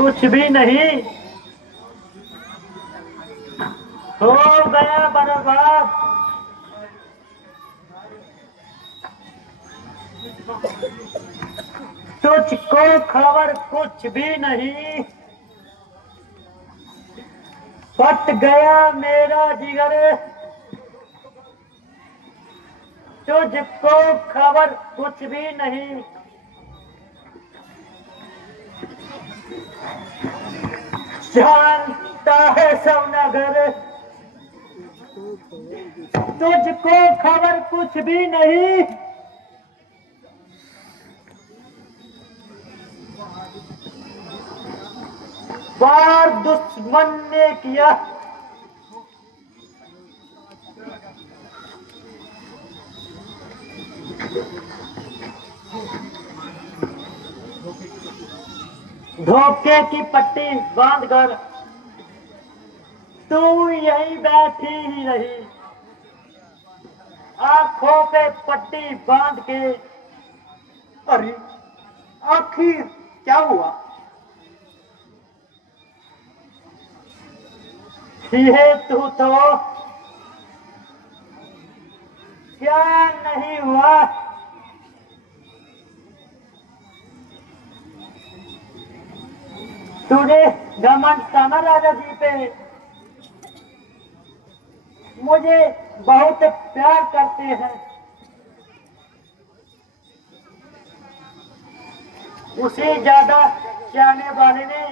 कुछ भी नहीं हो गया बर्बाद। तुझको खबर कुछ भी नहीं, फट गया मेरा जिगर। तुझको खबर कुछ भी नहीं, जानता है सब नगर। तुझको खबर कुछ भी नहीं, वार दुश्मन ने किया। धोखे की पट्टी बांधकर तू यहीं बैठी ही रही, आंखों पे पट्टी बांध के। अरे आखिर क्या हुआ? ये तू तो क्या नहीं हुआ? तूने घमंड था ना राजा जी पे, मुझे बहुत प्यार करते हैं, उसे ज्यादा चाहने वाले ने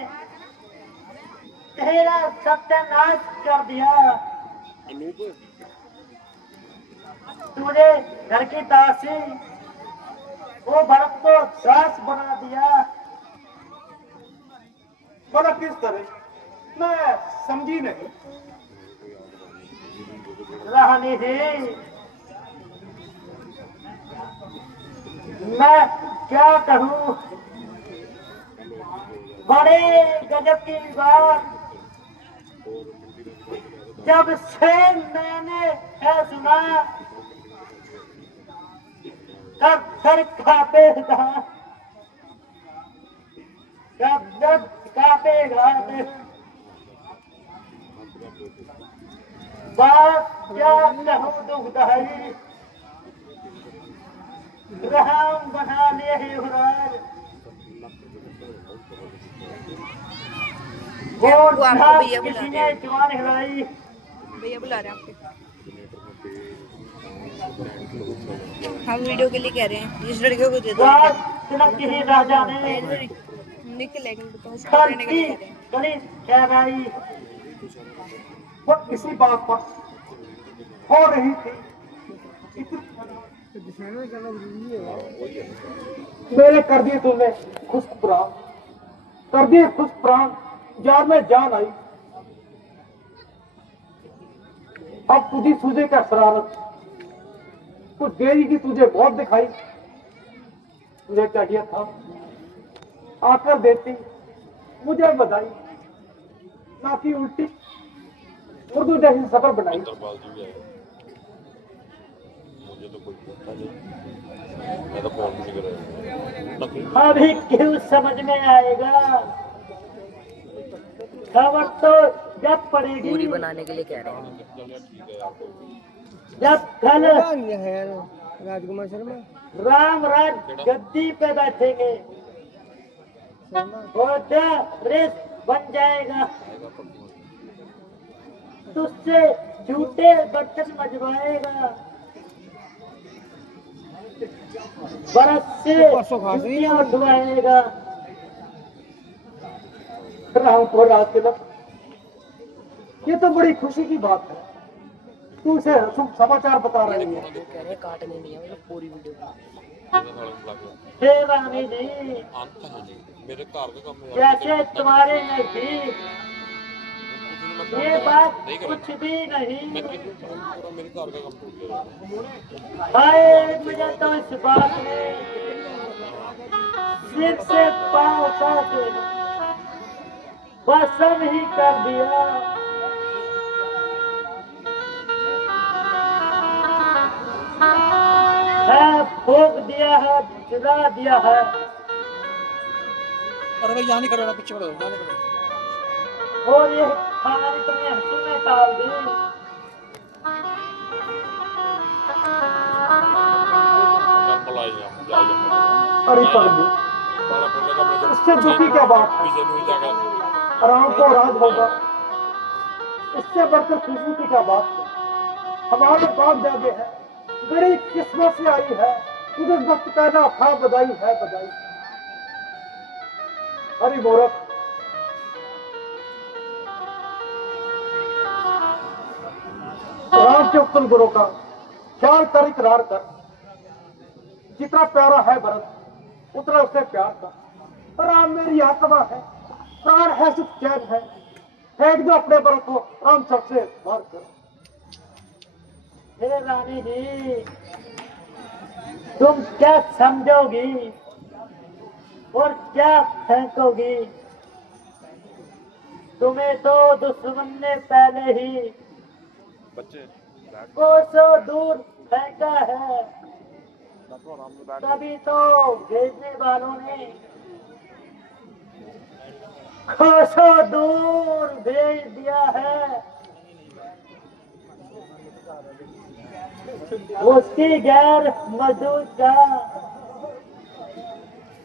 तेरा सत्यानाश कर दिया। तूने घर की दासी वो भरत को दास बना दिया। बोला किस तरह? मैं समझी नहीं। रहने दे, मैं क्या कहूँ। बड़े गजब की बात, जब से मैंने है सुना तब सर कांपेगा, जब कांपेगा। बात क्या कहूँ दुखदाई, राम बना ले हे युवराज। वो आपको भैया बुला किसी रहे ने हैं। जवान हिलाई। भैया बुला रहे हैं आपके। हम वीडियो के लिए कह रहे हैं, जिस लड़के को दे दो तिलक की राजा ने निकल लेकिन उसको देने के लिए कह रहे हैं। कड़ी कहराई वो इसी बात पर हो रही थी। मेरे कर दिए तुमने खुश प्राण, कर दिए खुश प्राण, जान में जान आई। अब तुझी सूझे क्या शरारत? कुछ देरी की तुझे बहुत दिखाई। तुझे चाहिए था आकर देती मुझे बधाई, ना कि उल्टी उर्दू जैसी सफर बनाई। मुझे तो कोई पता नहीं, मैं तो फोन भी नहीं कर अभी क्यों समझ में आएगा, खबर तो जब पड़ेगी पूरी बनाने के लिए कह रहे हैं। जब कल राजकुमार शर्मा राम राज गद्दी पे बैठेंगे, और रेस बन जाएगा। तुझसे झूठे बर्तन मजवाएगा, बरस से जुतियां उठवाएगा। रामपुर राज तिलक, ये तो बड़ी खुशी की बात है। तू उसे शुभ समाचार बता रही है। कह रहे हैं काटने नहीं है, मतलब पूरी वीडियो। हे रानी जी, मेरे घर का काम है। जैसे तुम्हारे नजदीक ये बात कुछ भी नहीं। मेरे घर का काम टूट गया। हाय मुझे तो इस बात ने सिर से पांव तक वसम ही कर दिया। है फूक दिया है, जला दिया है। अरे भाई यहाँ नहीं खड़े होना, पीछे खड़े हो, यहाँ नहीं खड़े हो। और ये हमारी तुमने हंसी में टाल दी। चल बुलाई हम जाइए अरे पगली, साला बोलेगा मुझे इससे दुखी क्या बात है? पीछे नहीं जाकर आराम को राज होगा, इससे बढ़कर खुशी की क्या बात है? हमारे बाप जागे हैं, बड़ी किस्मत से आई है, तुझे वक्त कहना था बधाई है बधाई। अरे मूर्ख, राम के उत्तम गुरु का ख्याल कर, इकरार कर। जितना प्यारा है भरत उतना उससे प्यार कर। राम मेरी आत्मा है, प्राण है, सुख चैन है, फेंक दो अपने भरत को राम सबसे मार कर। हे रानी जी, तुम क्या समझोगी और क्या फेंकोगी? तुम्हें तो दुश्मन ने पहले ही बच्चे कोसों दूर फेंका है, तभी तो भेजने वालों ने कोसों दूर भेज दिया है। उसकी गैर मौजूद का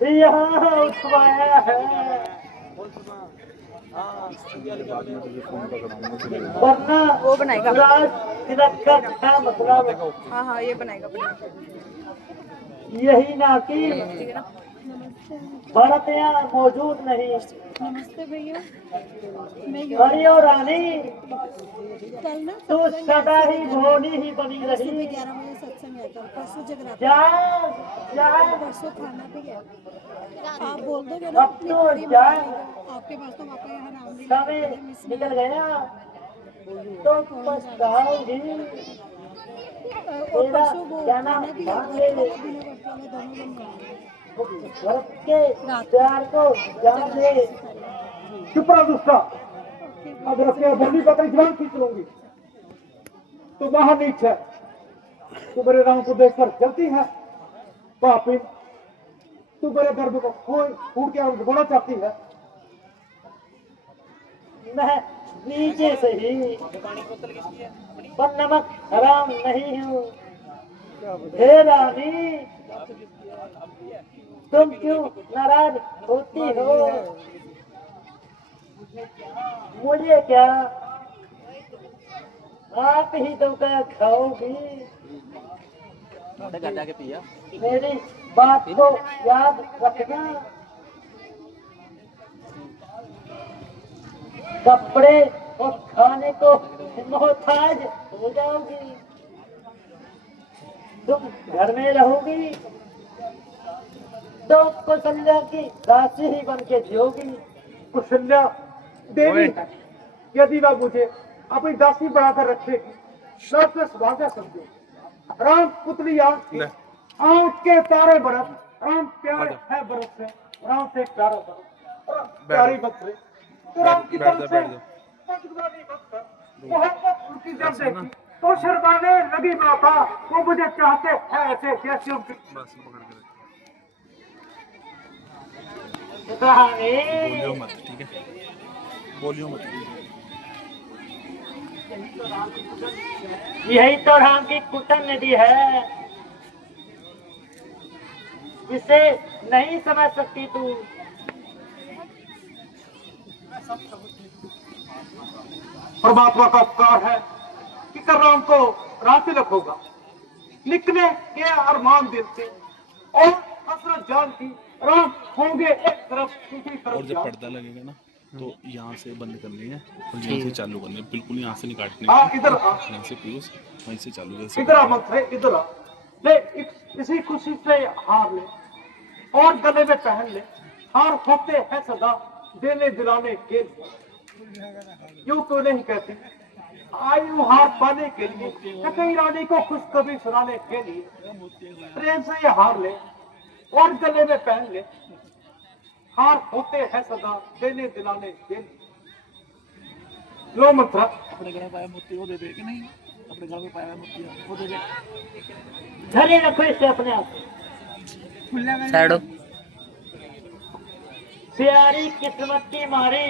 यहाँ उठवाया है, वरना वो बनाएगा। राज तिलक का क्या मतलब? हाँ हाँ ये बनाएगा यही ना कि भरत यहाँ मौजूद नहीं। नमस्ते भैया, मैं अरे ओ रानी, कल ना तू सदा ही भोली ही बनी सुबह रही। 11 बजे सत्संग है, कल परसों जगराता, जाग जाग, परसों खाना भी है। आप बोल दोगे ना अब अपनी तो पूरी जा। बात, आपके पास तो पापा यहाँ नाम भी समय निकल गया तो पछताओगी। और परसों वो क्या नाम? खाना भी है, भाग व्रत ले। वाला बिना व्रत वाले दोनों बन जाएंगे। भरत के प्यार को जान ले। चुप रहा दुष्टा, अब रसिया बंदी का तेरी जवान खींच लूंगी। तू महानीच है, तू मेरे राम को देखकर जलती है। पापी, तू मेरे गर्भ को फूट के उड़ना चाहती है। मैं नीचे से ही पर नमक हराम नहीं हूँ। हे रानी, तुम क्यों नाराज होती हो? मुझे क्या, आप ही तो क्या खाओगी? घर जाके पिया। मेरी बात को याद रखना। कपड़े और खाने को मोहताज हो जाओगी। तुम घर में रहोगी तो कौशल्या की दासी ही बन के जियोगी। कुशल्या देवी है, यदि वह मुझे अपनी दासी बनाकर रखेगी, मैं उसे सुभागा समझे। राम पुतली आंख की, आंख के तारे बरस, राम प्यारे है बरस से, राम से प्यारा बरस, प्यारी बरस से। तो राम की तरफ से पंचगुलानी बरस, मोहब्बत उनकी जब देखी तो शर्माने लगी माता। वो मुझे चाहते हैं ऐसे जैसे उनकी रानी, मत, ठीक है, बोलियो मत। यही तो राम की कुटन नदी है, जिसे नहीं समझ सकती तू। परमात्मा का उपकार है कि कर राम को रातिलक होगा। लिखने के अरमान दिल से और हसरत जान की, राम होंगे एक तरफ दूसरी तरफ और जब जान। पर्दा लगेगा ना तो यहाँ से बंद करनी है और यहाँ से चालू करनी है, बिल्कुल यहाँ से नहीं काटनी हाँ है। इधर आ, यहाँ से पीयूष वहीं से चालू कर इधर आ मंत्र, इधर आ ले। इसी खुशी से हार ले और गले में पहन ले। हार होते हैं सदा देने दिलाने के लिए। यूं तो नहीं कहती आयु हार पाने के लिए, कई रानी को खुशखबरी सुनाने के लिए। प्रेम से ये हार ले और गले में पहन ले। हार होते हैं सदा देने दिलाने के लिए। लो मंत्र, अपने घर में पाया मोती वो दे दे कि नहीं, अपने घर में पाया मोती वो दे दे। धरे रखो इसे अपने आप। प्यारी किस्मत की मारी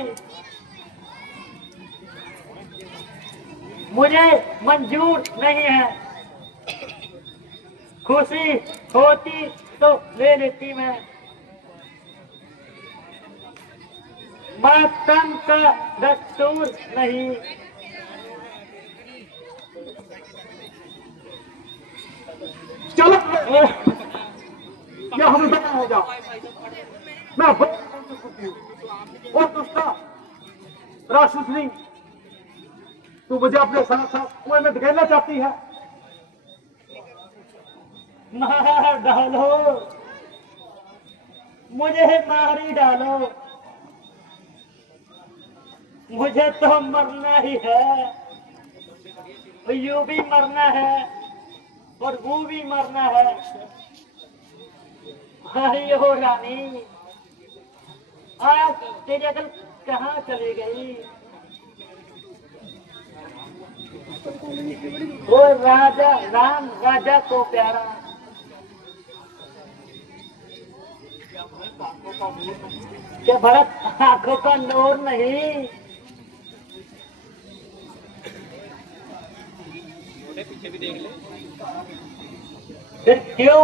मुझे मंजूर नहीं है। खुशी होती तो ले लेती मैं, मातम का दस्तूर नहीं। चलो या हमें बता हो जाओ। मैं और दुष्टा राक्षसनी, तू मुझे अपने साथ साथ कुएं में धकेलना चाहती है। मार डालो, मुझे मार ही डालो, मुझे तो मरना ही है। यू भी मरना है और वो भी मरना है। हरी हो रानी, आज तेरी अकल कहाँ चली गई? वो राजा राम राजा को प्यारा, क्या भरत आंखों का नूर नहीं? फिर क्यों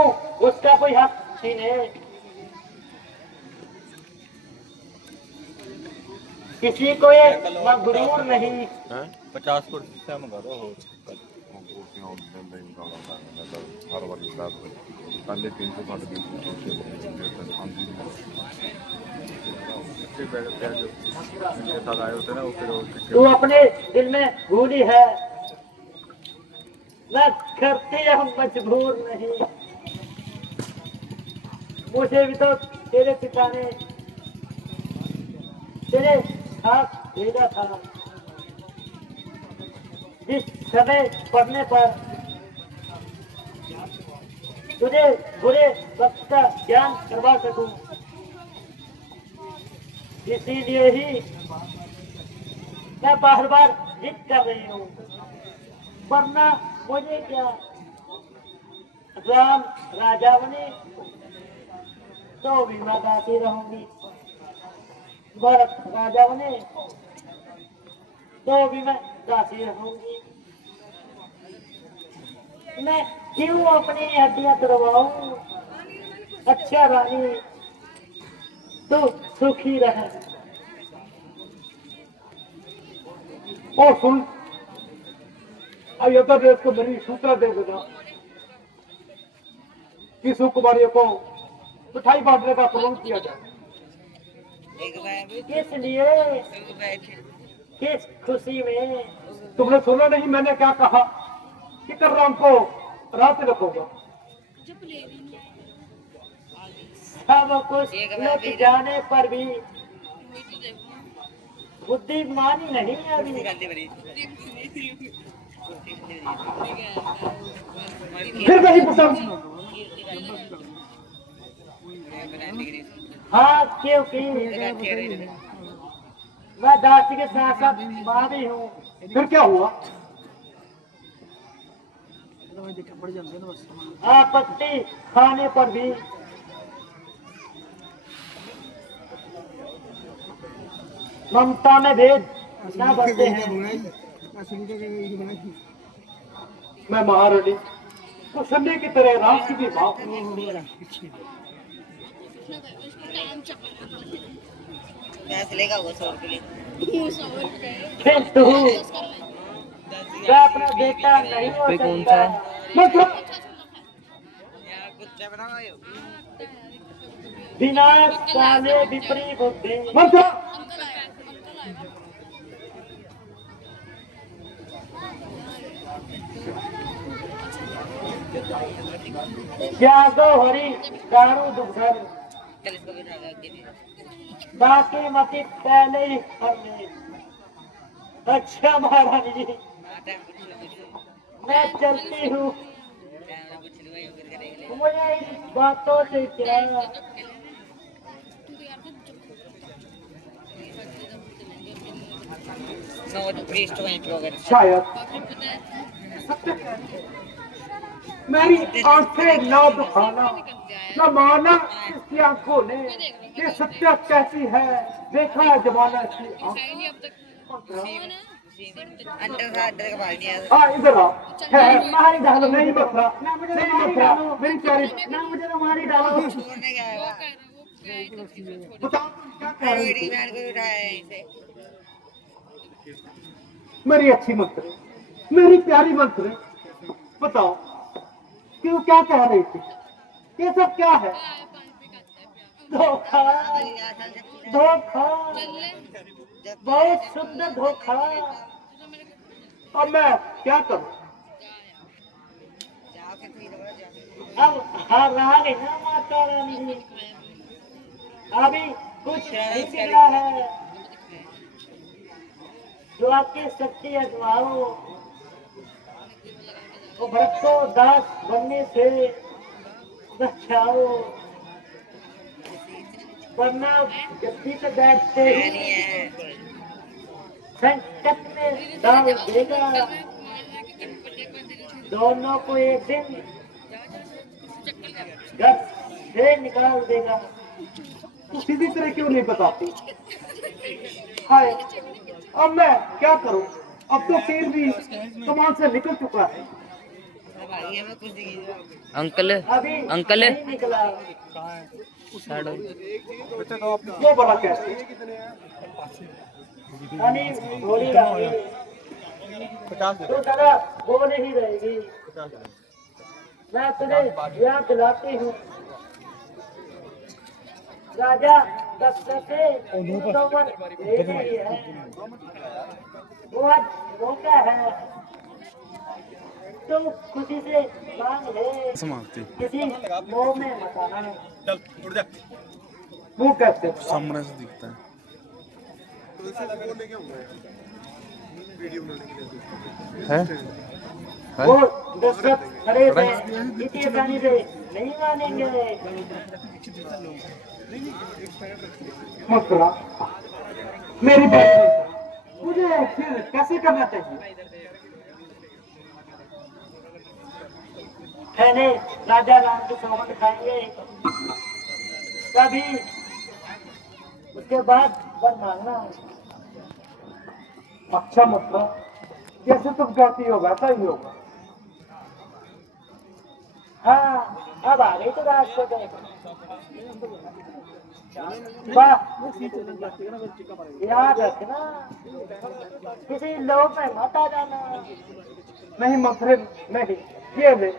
उसका कोई हक छीने? किसी को ये मगरूर नहीं। 50 फुट से मंगा दो हर वाली पहले 300 तू अपने दिल में भूली है, न करते हम मजबूर नहीं। मुझे भी तो तेरे पिता ने तेरे साथ भेजा था। जिस समय पढ़ने पर तुझे बुरे वक्त का ज्ञान करवा सकूं, इसीलिए ही मैं बार बार जिद कर रही हूँ। वरना मुझे क्या, राम राजा बने तो भी मैं गाती रहूंगी, भरत राजा बने तो भी मैं गाती रहूंगी। मैं क्यों अपनी हड्डियां तोड़वाऊं? अच्छा रानी, तू सुखी रहे। और सुन, अयोध्या देश को मेरी सूचना दे देना कि सुकुमारियों को मिठाई बांटने का प्रबंध किया जाए। किस लिए? किस खुशी में? तुमने सुना नहीं मैंने क्या कहा कि कल राम को रात रखूंगा। सब कुछ लुट जाने पर भी बुद्धिमानी नहीं है अभी। फिर नहीं पसंद। हाँ, क्योंकि मैं दासी के साथ साथ माँ भी हूँ। फिर क्या हुआ? आपत्ति खाने पर भी ममता में भेद न बढ़ते हैं। मैं महारानी कुशन्य की तरह राष्ट्र की माँ लेगा वो 100 रुपये फिर तू क्या अपना बेटा नहीं हो सकता? मतलब विनाश काले विपरी बुद्धि। मतलब त्यागो हरि दारू दुर्धर, बाकी मती पहले ही हमने। अच्छा महारानी जी, मैं चलती हूँ। मुझे इन बातों से क्या? शायद मेरी आंखें ना दुखाना, न माना इस की आंखों ने ये सत्य कहती है, देखा है जमाना की अंडर का बाल दिया हाँ इधर आओ है मारी डालो नहीं मथुरा नहीं मथुरा मेरी प्यारी ना मुझे तो मारी डालो। छोड़ने क्या आएगा बताओ तुम क्या कह रही बड़ी थी बहन को उठाया यहीं से मेरी अच्छी मंत्री मेरी प्यारी मंत्री बताओ क्यों क्या कह रही थी ये सब क्या है धोखा धोखा बहुत सुंदर धोखा। अब मैं क्या करूं जाओ के तू इधर जाओ अब हार रहा है ना माता रानी, अभी कुछ नहीं बिगड़ा है। जो आपकी शक्ति अजमाओ, वो भक्त को दास बनने से बचाओ, वरना गद्दी पे बैठते ही नहीं है संकट में डाल देगा। दोनों को एक दिन घर से निकाल देगा। सीधी तरह क्यों नहीं बताती हाय अब मैं क्या करूं अब तो तीर भी कमान से निकल चुका है भाई हमें कुछ दिखी अंकल अभी अंकल नहीं निकला। वो बड़ा कैसे यानी गोली रही तो दादा बोल ही रहेगी। मैं तुझे याद दिलाती हूँ राजा दशरथ से नौबत ले रही है, वो आज मौका है तो खुशी से मांग ले, समाप्ति किसी मोह में मत आना। वो कैसे सामने से दिखता है है वो दशरथ खड़े थे इतनी आसानी से नहीं मानेंगे। मथुरा मेरी बात मुझे फिर कैसे करना चाहिए पहले राजा राम की सौगंध खाएंगे, तभी उसके बाद वर मांगना। अच्छा मथुरा जैसे तुम कहती हो वैसा ही होगा हाँ अब आ गई तो रास्ते पे। वाह याद रखना किसी लोभ में मत आ जाना। नहीं मंत्री नहीं ये ले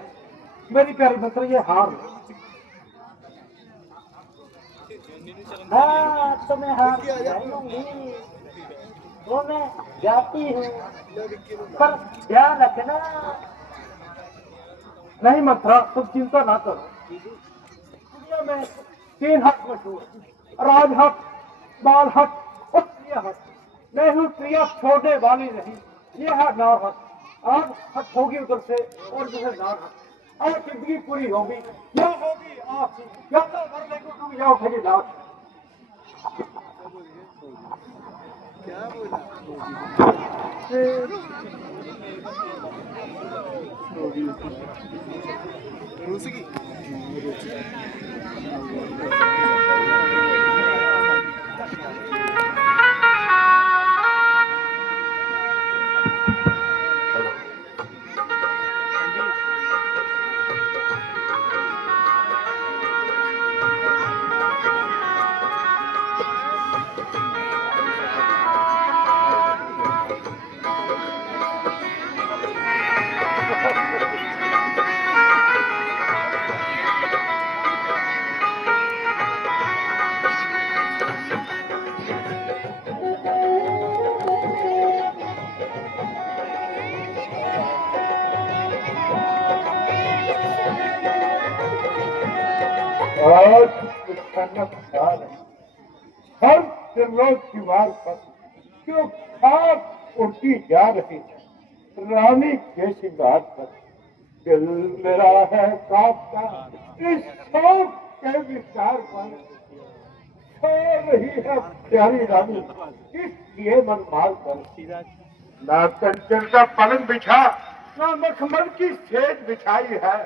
मेरी प्यारी मंत्री ये हार ले। हाँ तुम्हें हार जाऊंगी, वो मैं जाती हूँ, पर ध्यान रखना। नहीं मथुरा तुम चिंता ना करो दुनिया में 3 हट मशहूर राजहट बालहट और क्रियाहट। मैं हूँ क्रिया छोड़ने वाली नहीं, ये है नारहट। आज हट होगी उधर से और दूसरे नारहट। और जिंदगी पूरी होगी या होगी आस या तो मर लेंगे तुम या उठेगी लाश। आज हर त्रिलोक दीवार पर जो खाक उड़ती जा रही है रानी के श्रृंगार पर दिल मेरा है कांपता इस शौक के विचार पर सो रही है प्यारी रानी इसलिए मन मार कर। ना कंचन का पलंग बिछा ना मखमल की सेज बिछाई है,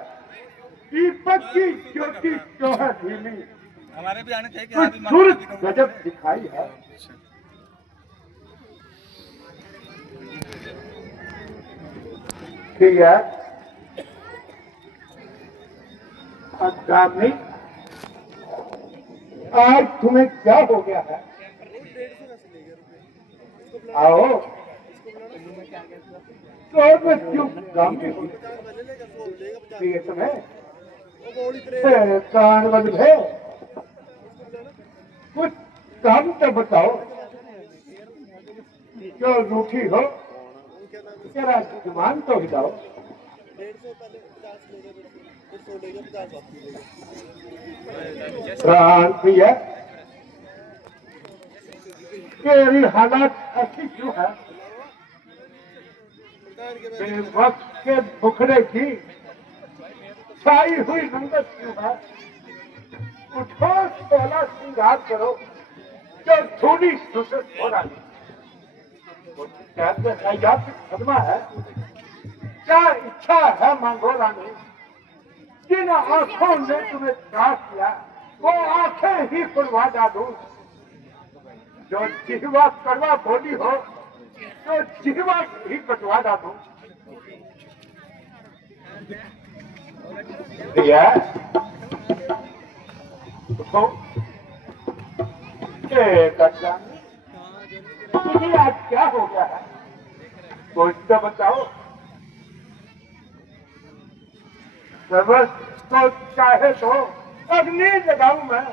दीपक की ज्योति जो है धीमी हमारे भी आने चाहिए कि कुछ सूरत गजब दिखाई है। ठीक है नहीं, आज तुम्हें क्या हो गया है? आओ तो मैं क्यों काम में हूँ? ठीक है तुम्हें कान बंद है, कुछ काम तो बताओ। जो रूठी हो जरा जुबान तो हिलाओ। प्रिया तेरी हालत ऐसी क्यों है? वक्त के बुखड़े की छाई हुई रंगत क्यों है? उठो पहला श्रृंगार करो जो धूनी सुसत हो रही। सदमा है, क्या इच्छा है मांगो रानी? जिन आंखों ने तुम्हें त्रास किया वो आंखें ही खुलवा डालूं। जो जिहवा कड़वा बोली हो तो जिहवा ही कटवा डालूं। प्रिया तुझे आज क्या हो गया है? कुछ तो बताओ। तो चाहे तो अग्नि लगाऊं मैं,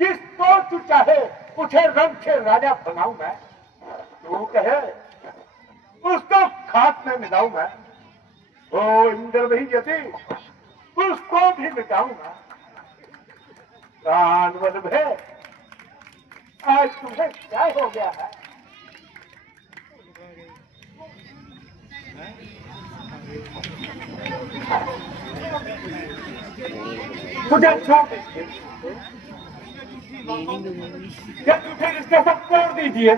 जिसको तू चाहे उसे रंग से राजा बनाऊं मैं। तू कहे उसको खाक में मिलाऊं मैं। ओ इंद्र वही यदि उसको भी मिटाऊं मैं। कान वल्लभ है, आज तुम्हें क्या हो गया है? मुझे अच्छा क्या तुझे रिश्ते सब तोड़ दीजिए।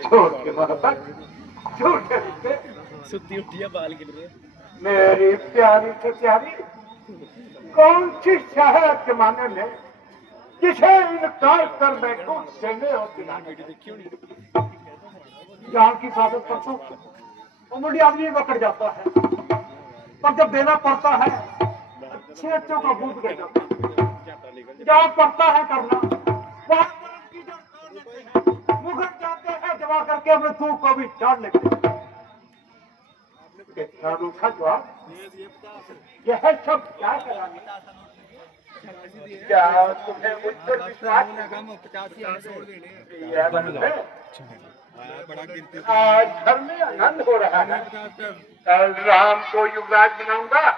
छोड़ के मोहब्बत, छोड़ के रिश्ते। सुती उठिया बाल गिर रहे। मेरी प्यारी से प्यारी कौन सी शहर जमाने में जिसे इनकार कर बैठो देने और दिलाने। जान की सादत करता हूँ उमड़ी आदमी पकड़ जाता है, पर जब देना पड़ता है अच्छे अच्छों का भूत गए जाता है। जहाँ पड़ता है करना वहाँ मुगर जाते हैं जमा करके मृत्यु को भी जान लेते हैं। रूखा जवाब यह सब क्या कराने? क्या तुम्हें मुझ पर विश्वास आज घर में आनंद हो रहा है। कल राम को युवराज बनाऊंगा,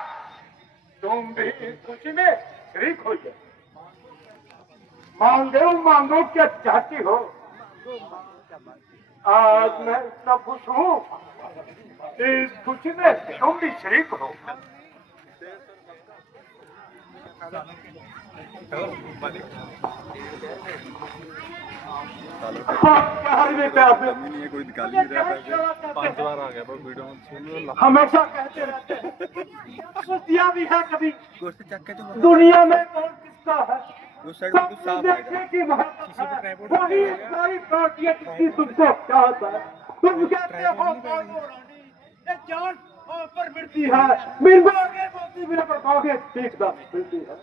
तुम भी खुशी में शरीक हो जाए। मांगो क्या चाहती हो? आज मैं इतना खुश हूँ, इस खुशी में तुम भी शरीक हो। कोई निकाल नहीं रहा है। 5 बार आ गया वीडियो में हमेशा कहते रहते हैं दिया भी है कभी दुनिया में कौन किसका है। देखने की वही सारी पार्टियां किसी तुमको चाहता है। तुम कहते हो जान पर मिलती है, मिलवागे बोलती बिना बताओगे ठीक दस मिलती है।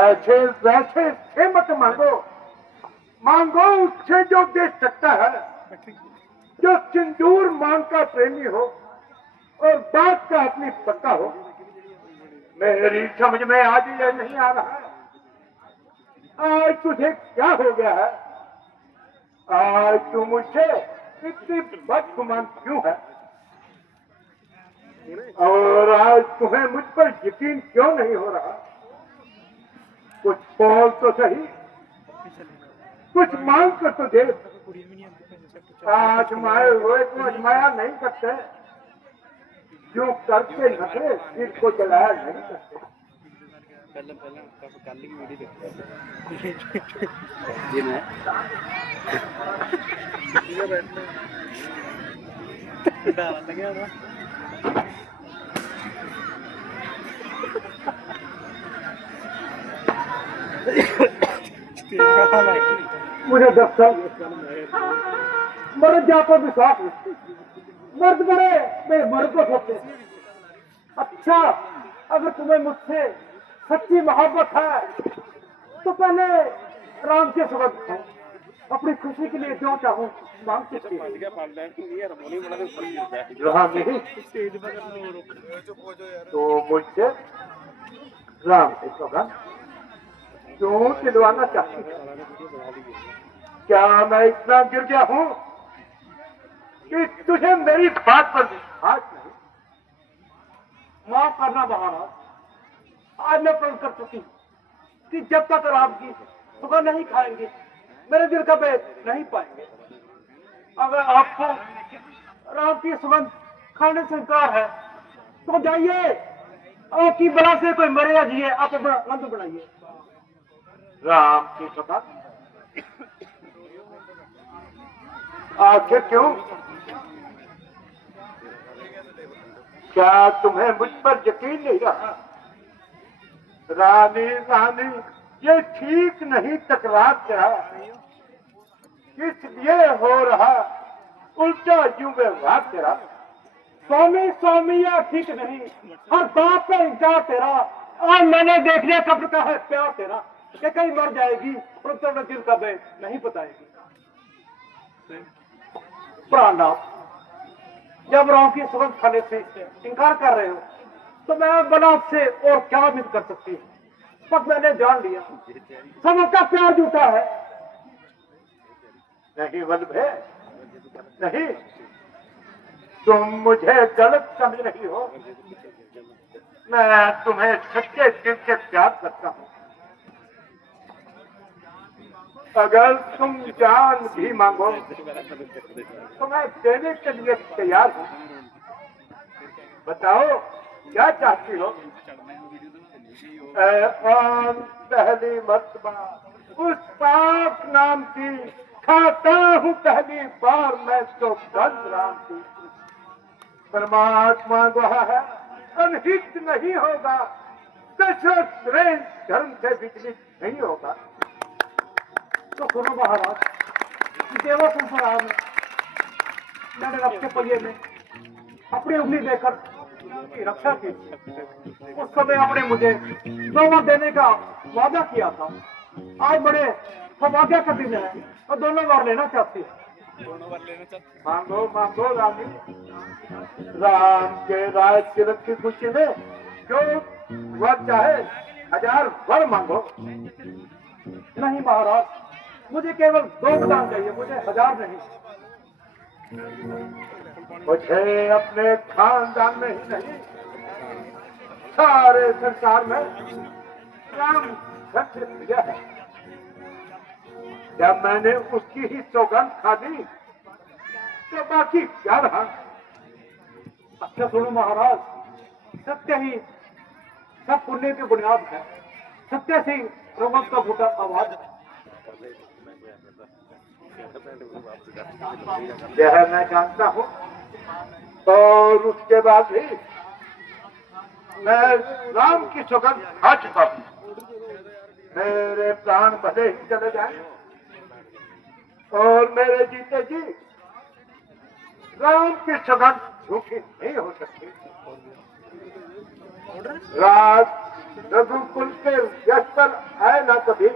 ऐसे वैसे से मत मांगो उससे जो दे सकता है, जो सिंदूर मांग का प्रेमी हो और बात का अपनी पक्का हो। मेरी समझ में आज यह नहीं आ रहा है आज तुझे क्या हो गया है? आज तू मुझसे इतनी बदगुमान क्यों है? और आज तुम्हें मुझ पर यकीन क्यों नहीं हो रहा? कुछ बोल तो सही, कुछ मांग कर तो दे। आजमाए हुए को आजमाया नहीं करते, जो करके नखरे सिर को जलाया नहीं करते। कल की वीडियो देखते हैं मुझे दरअसल मर्द जात पर विश्वास है। मर्द बड़े मैं मर्द को सोचते। अच्छा अगर तुम्हें मुझसे सच्ची मोहब्बत है तो पहले राम के सुगंध खाओ। अपनी खुशी के लिए जो चाहूं मांग सकती है। जहाँ नहीं तो मुझसे राम के सुगंध क्यों दिलवाना चाहती है? क्या मैं इतना गिर गया हूं कि तुझे मेरी बात पर विश्वास नहीं? माफ करना महाराज, आज मैं प्रण कर चुकी हूं कि जब तक राम की सुगंध नहीं खाएंगे मेरे दिल का भेद नहीं पाएंगे। अगर आपको राम की सुगंध खाने से इनकार है तो जाइए, आपकी बला से कोई मरे या जिए आप अपना आनंद बनाइए। राम की सुगंध आखिर क्यों? क्या तुम्हें मुझ पर यकीन नहीं रहा? रानी रानी ये ठीक नहीं टकरा तेरा, इसलिए हो रहा उल्टा यूं व्यवहार तेरा। स्वामी स्वामी या ठीक नहीं, हर बात पे इनकार तेरा। आज मैंने देख लिया कब्र का है प्यार तेरा कि कहीं मर जाएगी और तो दिल का भेद नहीं बताएगी। प्राणनाथ, जब राम की सुगंध खाने से इनकार कर रहे हो तो मैं बना से और क्या उम्मीद कर सकती हूँ? बस मैंने जान लिया सबका प्यार झूठा है। नहीं वल्लभ है, नहीं, तुम मुझे गलत समझ रही हो। मैं तुम्हें सच्चे दिल से प्यार करता हूँ। अगर तुम जान भी मांगो तो मैं देने के लिए तैयार हूँ। बताओ क्या चाहती हो? कौन पहली मर्तबा उस पाक नाम की खाता हूँ पहली बार मैं तो गंध राम की। परमात्मा गवाह है अनहित नहीं होगा, दशरथ श्रेष्ठ धर्म से विचलित नहीं होगा। तो सुनो महाराज, देवा संसार में मैंने रक्षा पहिए में अपनी उंगली देकर की रक्षा की। उस समय आपने मुझे दोनों देने का वादा किया था। आज बड़े सौभाग्य का दिन है और दोनों बार लेना चाहती है। मांगो मांगो रानी, राम के राज तिलक की खुशी में जो वर चाहे 1000 वर मांगो। नहीं महाराज, मुझे केवल 2 वरदान चाहिए, मुझे 1000 नहीं। मुझे अपने खानदान में ही नहीं सारे संसार में राम सबसे प्रिय है। जब मैंने उसकी ही सौगंध खा दी तो बाकी क्या रहा? अच्छा सुनो महाराज, सत्य ही सब पुण्य की बुनियाद है। सत्य से रोमन का फूटा आवाज है। यह मैं जानता हूँ और उसके बाद भी मैं राम की सौगंध खा चुका हूँ। मेरे प्राण भले ही चले जाए और मेरे जीते जी राम की सौगंध झूठी नहीं हो सकती। राज रघुकुल के यश पर आए ना कभी,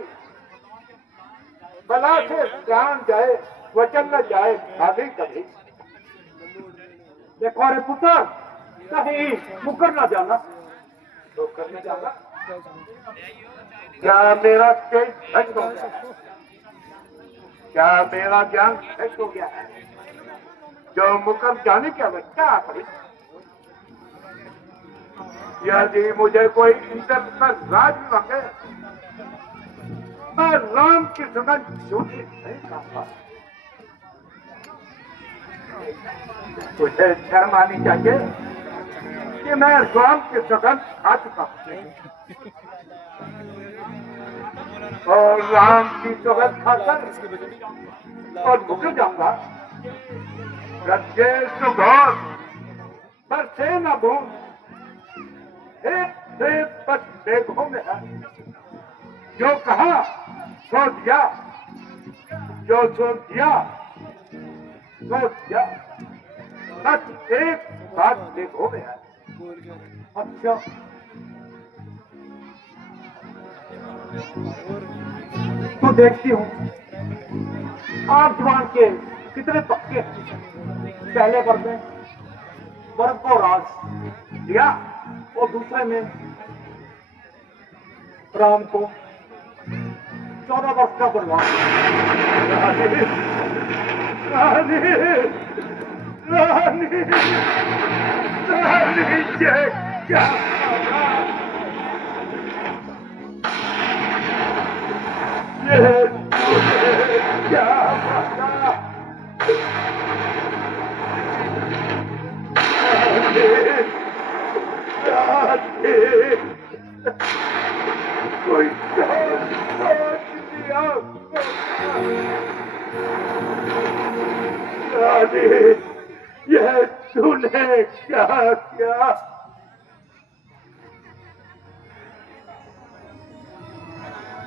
बला से प्राण जाए वचन न जाए खाली कभी। देखो रे पुत्र, कहीं मुकर न जाना, तो करने जाना। क्या मेरा तेज भ्रष्ट हो गया है? क्या मेरा ज्ञान भ्रष्ट हो गया है जो मुकर जाने की आवश्यकता पड़ी? यदि मुझे कोई इंद्र पर राज मांगे मैं राम की सुगंध झूठी नहीं खाऊंगा। मुझे शर्म आनी चाहिए कि मैं राम की सुगंध खा चुका हूं और राम की सुगंध खाकर और मुकर जाऊंगा। रज्जे सुघोर बरसे न बूंद, एक बस बेघों में है। जो कहा सो दिया, जो सो दिया सो दिया। बस एक बात देखो गया। अच्छा तो देखती हूँ आप जवान के कितने पक्के हैं। पहले वर्ग में वर्ग को राज दिया और दूसरे में राम को 14 वर्ष का वनवास। रानी रानी रानी रानी ये क्या ये क्या पता? कोई सोच दिया रानी, यह तूने क्या किया?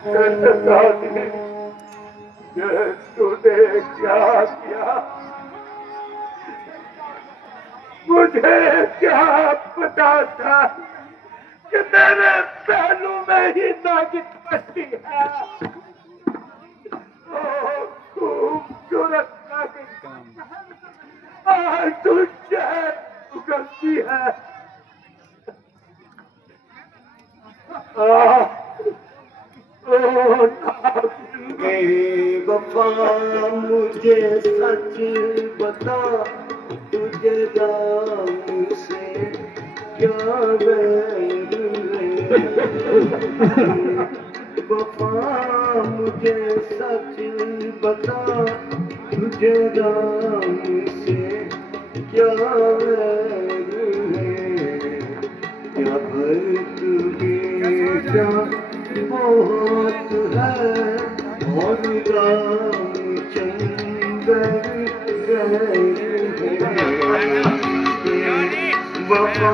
रानी, यह तूने क्या किया? मुझे क्या पता था कि मेरे पहलू में ही नागिन बसती है। खूबसूरत नागिन आज तुझे उगलती है। बेवफा मुझे सच बता, तुझे राम से क्या बैर है? वफा मुझे सच बता, तुझे राम से क्या बैर है? क्या भर्त बेटा बहुत है और रामचंद्र वफा।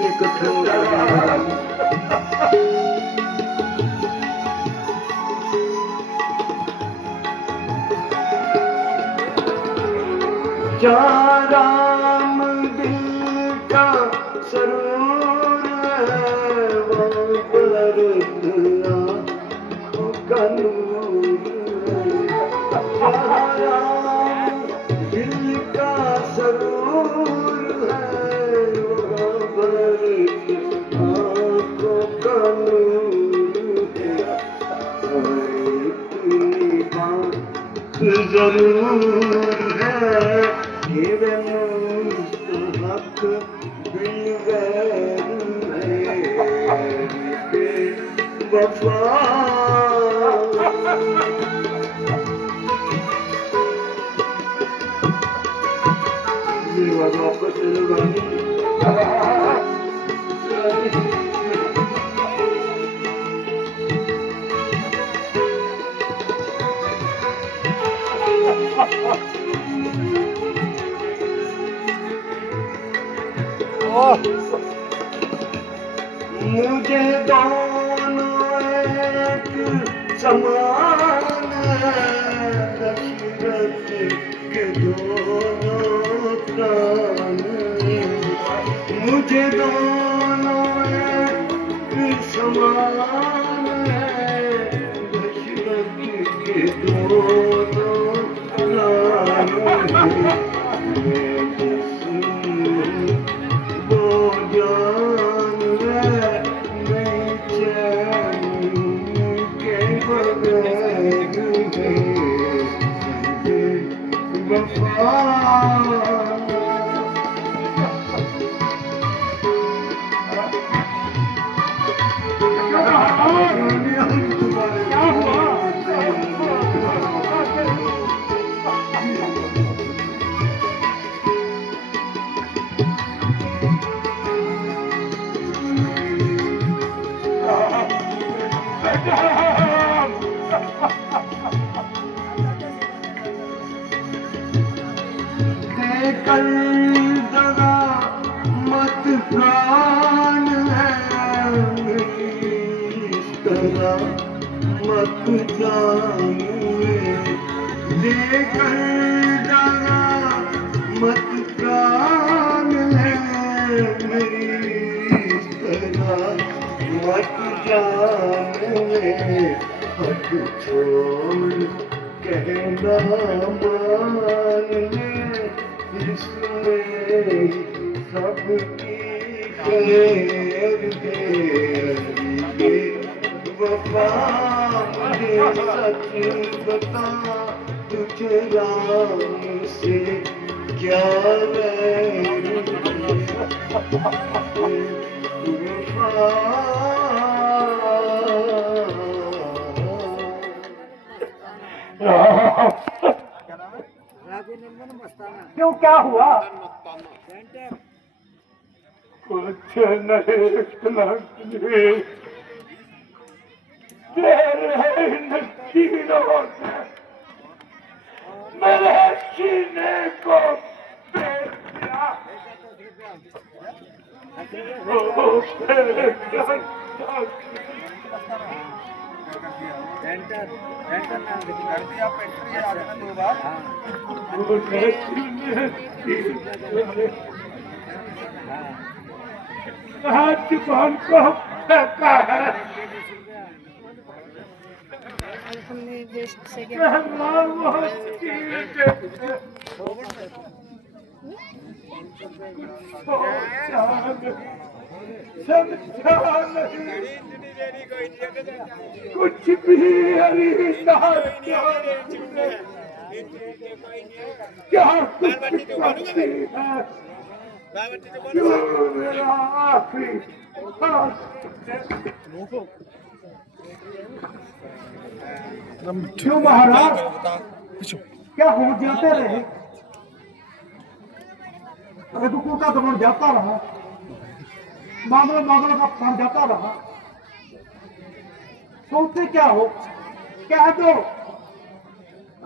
ये कथन क्या राम दिल का सरूर है, वो बरतना का नूर है। क्या राम दिल का सरूर है, वो बरतना का नूर है। इतनी बात जरूर है कि हक वफा। वापस मुझे दोनों एक समान दशरथ के दोनों प्राण। मुझे दोनों एक समान दशरथ के दोनों प्राण। मत जाने देकर जाना मत प्राण है मेरी तरह मत जाने हट छोड़ कहना मान ले जिसमें सबकी खैर दे वफा मुझे सच बता तुझे राम से क्या वैर क्यों क्या हुआ? कुछ नहीं तेरे नकीरों ने मेरे सीने को फेर दिया। हाथ बांध को फेंका है। कुछ भी क्या कुछ करती है क्यों मेरा आखिरी क्यों महाराज क्या हो जाते रहे? अगर दुखों का दमन जाता रहा, मामलों का फल जाता रहा, सोचते क्या हो? कह दो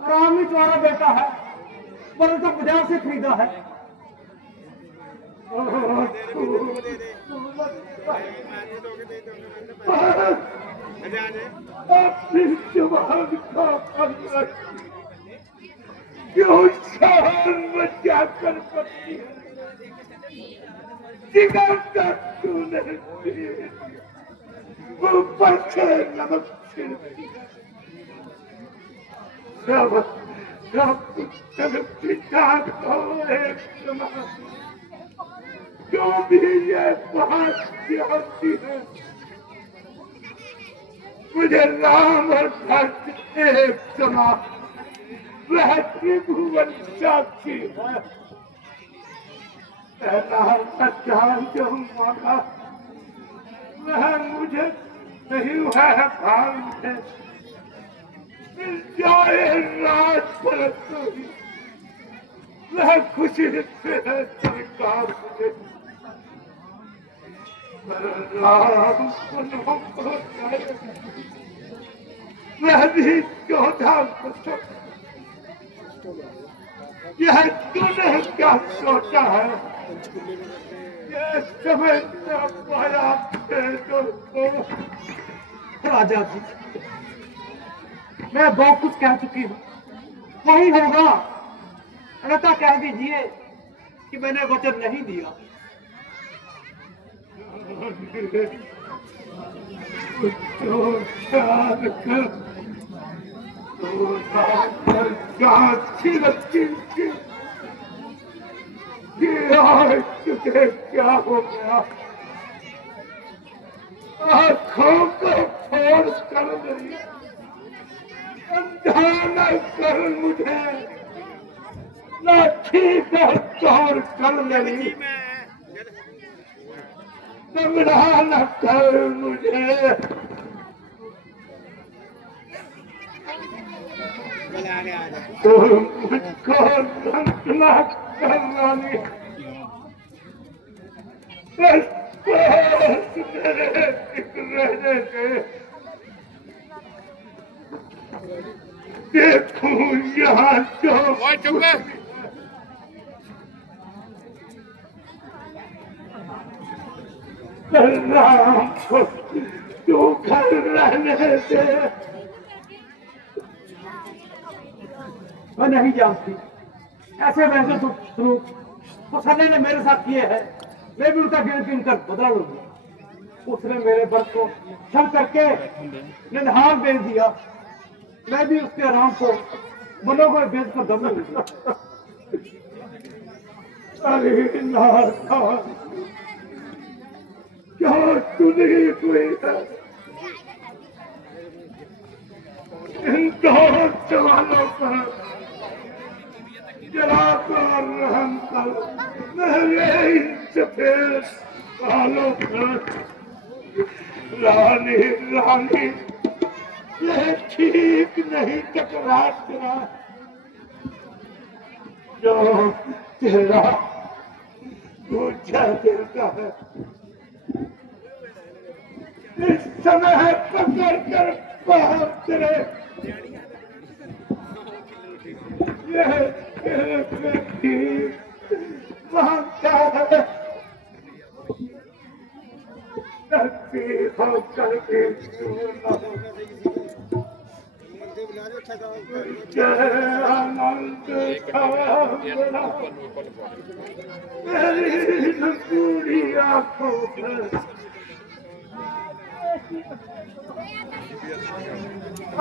राम ही तुम्हारा बेटा है, पर तो बाजार से खरीदा है। अपनी जवान का फल क्यों शान बचा कर पड़ती है? जिगर तक तूने ऊपर से नमक छिड़की सब पिता को एक समान जो भी ये बात होती है मुझे राम और भक्त एक समान वह त्रिभुवन साक्षी है। जो मांगा वह मुझे नहीं है भान है। मिल जाए राज पर वह खुशी से है सरकार मुझे। राम वह भी 14 बच्चों यह तूने क्या सोचा है? ये समय पाया राजा जी, मैं बहुत कुछ कह चुकी हूँ, वही होगा। अन्यथा कह दीजिए कि मैंने वचन नहीं दिया। तुझे क्या हो गया? आँखों को फोड़ कर मेरी अंधा न कर मुझे, लाठी को तोड़ कर मेरी तगड़ा न कर मुझे। तो मुझको न करना नहीं, बस मेरे रहने से देखूं यहाँ जो राम को तू घर रहने दे। मैं नहीं जानती ऐसे वैसे सलूक तो सन्ने ने मेरे साथ किए हैं, मैं भी उनका गिन गिन कर बदला लूंगी। उसने मेरे बर्फ को छल करके निधान बेच दिया, मैं भी उसके आराम को मनों को बेच कर दम लूंगी। अरे नाथा, क्या तूने हुई है? इन दो जवानों पर जरा कर रहम कर, मेरे इन सफेद बालों पर। रानी रानी, यह ठीक नहीं टकराट तेरा, जो तेरा पूछा देता है। इस समय पकड़ कर बाहर तेरे यह तेरे व्यक्ति मांगता है। धरती होकर के आनंद मेरी पूरी आंखों पर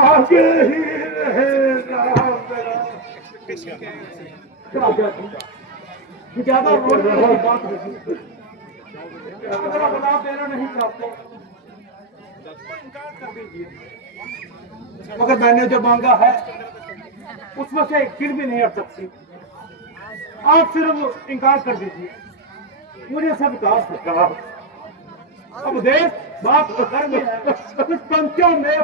आगे ही रहेगा मेरा। ज्यादा रोड में बात होगी, अगर बता देना नहीं चाहते कर दीजिए, मगर मैंने जो मांगा है उसमें से एक फिर भी नहीं हट सकती। आप सिर्फ इनकार कर दीजिए, मुझे सब विकास होगा। अब देश बात कर में है, कुछ पंक्तियों में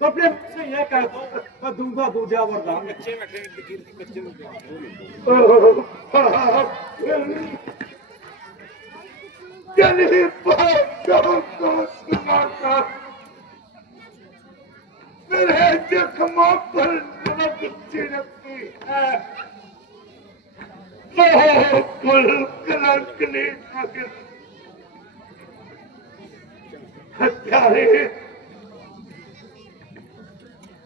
तो अपने से यह कह दो, मैं दूंगा दूजा वरदान। चलिए बातों को सुनाकर मेरे जख्मों पर नमक छिड़कती है। कुल कलंक ने हत्यारे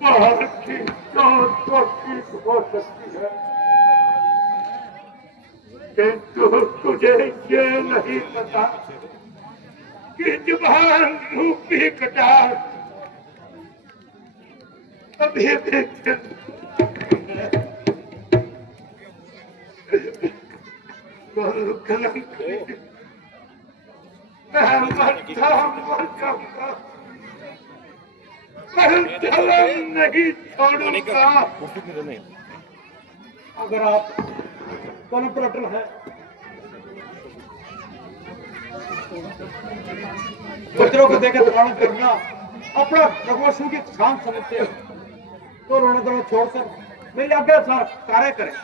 बाहर की चोट तो ठीक हो सकती है, किंतु तुझे ये नहीं पता कि जुबान रूपी कटार अभी भी कलंक मैं मरता मर जाऊंगा, मैं धर्म नहीं छोड़ूंगा। अगर आप कॉन्ट्रैक्टर है, बच्चों को देकर प्रणाम करना अपना प्रमोशन की शान समझते हो, तो रोना धोना छोड़कर मेरी आज्ञा सारा कार्य करें।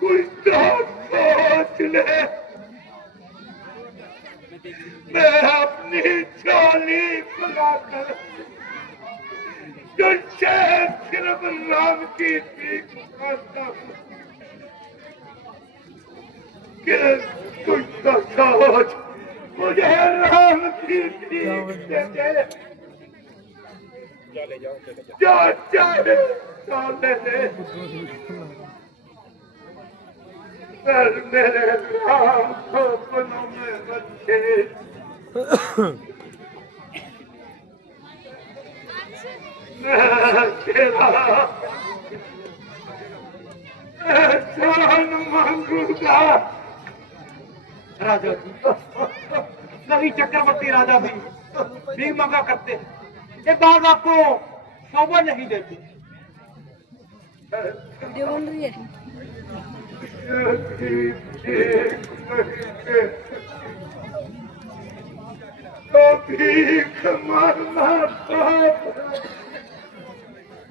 कोई सोच ले, मैं अपनी झोली बनाकर जो शहर सिर्फ राम की सीख करता हूँ, कि कुछ तो सोच मुझे राम की सीख दे दे। जो चाहे चले दे, पर मेरे राम को पनों में रखे। मैं तेरा एहसान मांगूंगा। राजा जी, सभी चक्रवर्ती राजा भी भीख मांगा करते, ये बात आपको शोभा नहीं देती। वीडियो बन रही है। तो भीख मांगना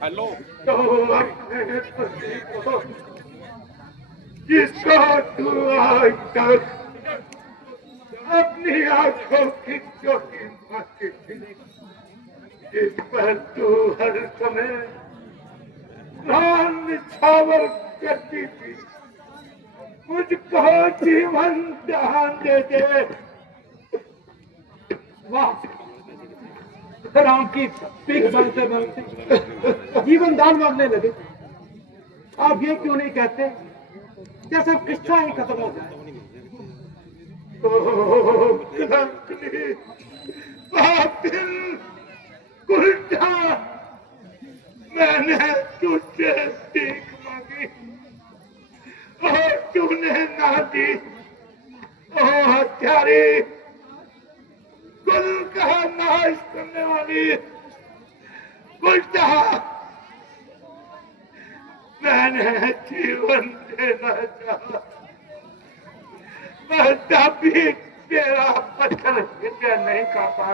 हेलो तो अपने पति को, जिसको तू आज तक अपनी आंखों की चोटी मारती थी, जिस पर तू हर समय प्राण निछावर करती थी, मुझको जीवन दान दे दे। वाह, राम की पीठ बनते बनते जीवन दान मांगने लगे। आप ये क्यों नहीं कहते कि सब किस्सा ही खत्म हो जाए? उल्टा मैंने तुझसे भीख मांगी और तूने ना दी। ओ हत्यारी, कुल का नाश करने वाली, उल्टा मैंने जीवन देना चाहा, मैं तभी तेरा पत्थर हृदय नहीं काटा।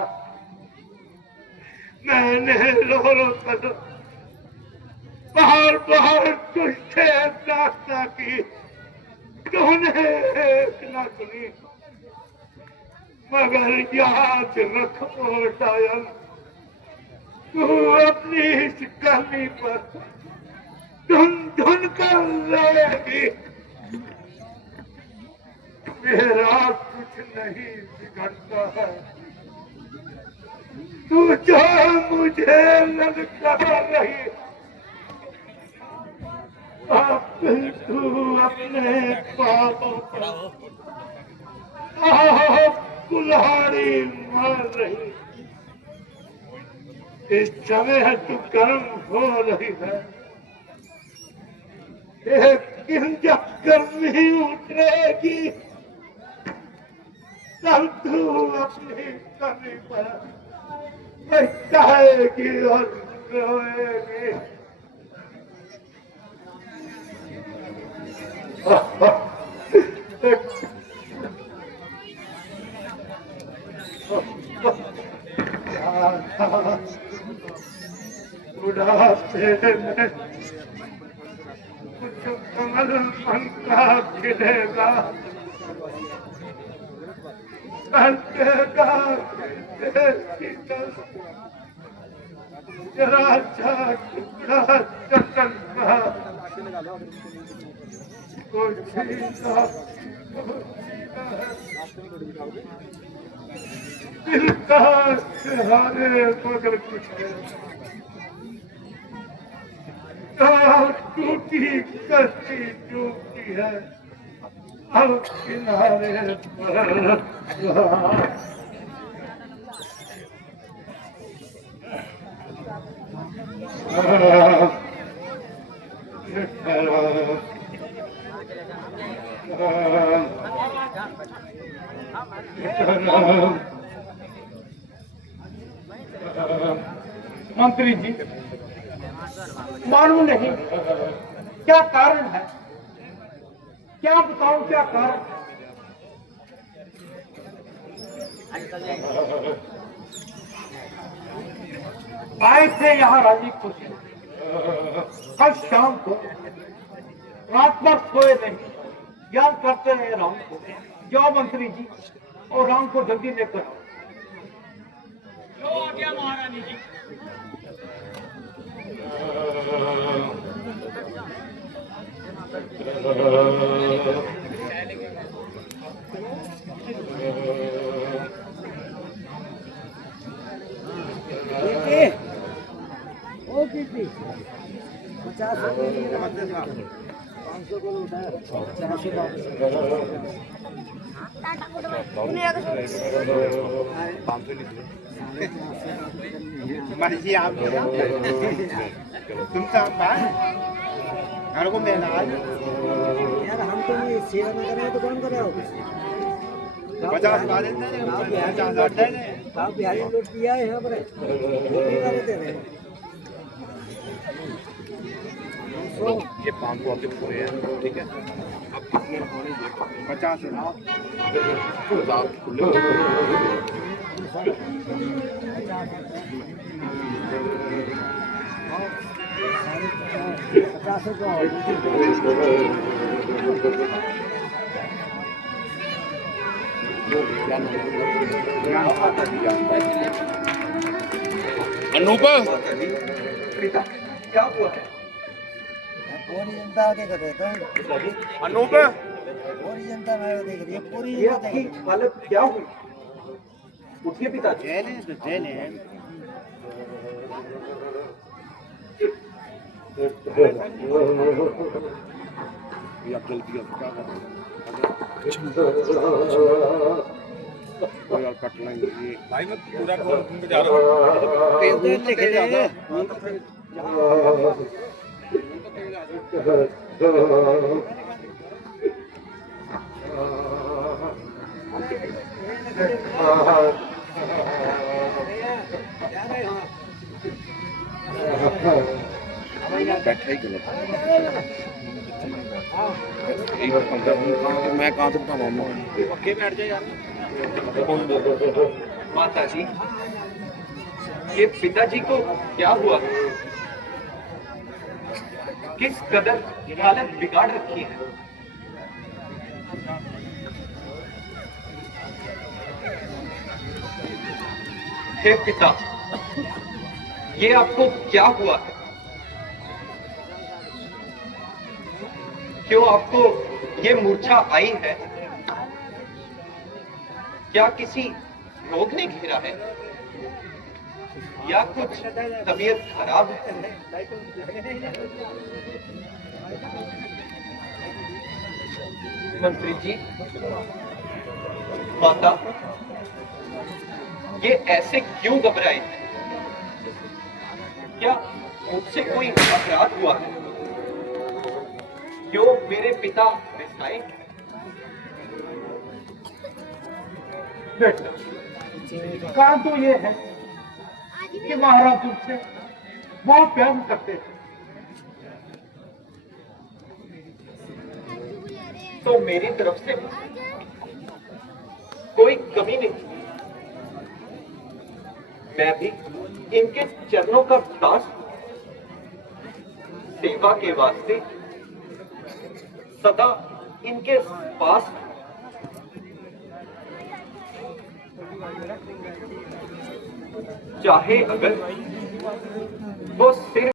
मैंने रो रो कर बाहर बाहर तुझसे प्रार्थना की, तूने एक न सुनी। मगर याद रख ओ डायल, तू अपनी इस करनी पर धुन धुन कर रहेगी। मेरा कुछ नहीं बिगड़ता है, तू जो मुझे ललका रही, अब तू अपने पापों पर कुल्हाड़ी मार रही। इस समय तू गर्म हो रही है, लेकिन जब गर्मी उतरेगी तब तू अपनी कमी पर पछताएगी और रोएगी। बुढ़ापे में कुछ कमल मन का खिलेगा, जरा सा टुकड़ा चटन का दिल का सहारे मगर कुछ टूटी कश्ती डूबती है, अब किनारे पर मंत्री जी, मालूम नहीं क्या कारण है, क्या बताऊं क्या कारण है? आए थे यहाँ राजी खुशी, कल शाम को रात भर सोए नहीं, याद करते रहे राम को। जाओ मंत्री जी और राम को जल्दी लेकर आओ। जो आ गया महारानी जी। ओ पीपी 50 500 को उठाया 400 आप तुम सब को मेरा यार, हम तो नहीं सेवा न करें तो कौन करेगा? 50 बिहारी लोग दिया है यहाँ पर, ये 500 आपके पूरे हैं, ठीक है? अब कितने होने 50 है ना? 50 खुले 50 अनूप क्या हुआ है? कौन जनता के कर रहे थे? अनूप पूरी जनता मेरे को देख रही है, पूरी ये जनता आपकी देख रही हालत क्या हुई? उठिए पिताजी। है। जेल है तो जेल है। ये आप जल्दी अब क्या कर रहे हो यार कट लेंगे भाई मैं पूरा घूम के जा रहा हूँ तेल तो लिख दे। बैठा ही गलत एक 15 मिनट मैं कहाँ से बताऊँ पक्के बैठ जाए यार माता जी, ये पिताजी को क्या हुआ? किस कदर हालत बिगाड़ रखी है? हे पिता, ये आपको क्या हुआ है? क्यों आपको ये मूर्छा आई है? क्या किसी रोग ने घेरा है या कुछ तबीयत खराब है? मंत्री जी, माता, ये ऐसे क्यों घबराए हैं? क्या मुझसे कोई अपराध हुआ है? क्यों मेरे पिता रिसाए? बेटा, कारण तो ये है कि महाराज तुमसे बहुत प्यार करते थे, तो मेरी तरफ से कोई कमी नहीं थी। मैं भी इनके चरणों का दास, सेवा के वास्ते सदा इनके पास, चाहे अगर वो सिर्फ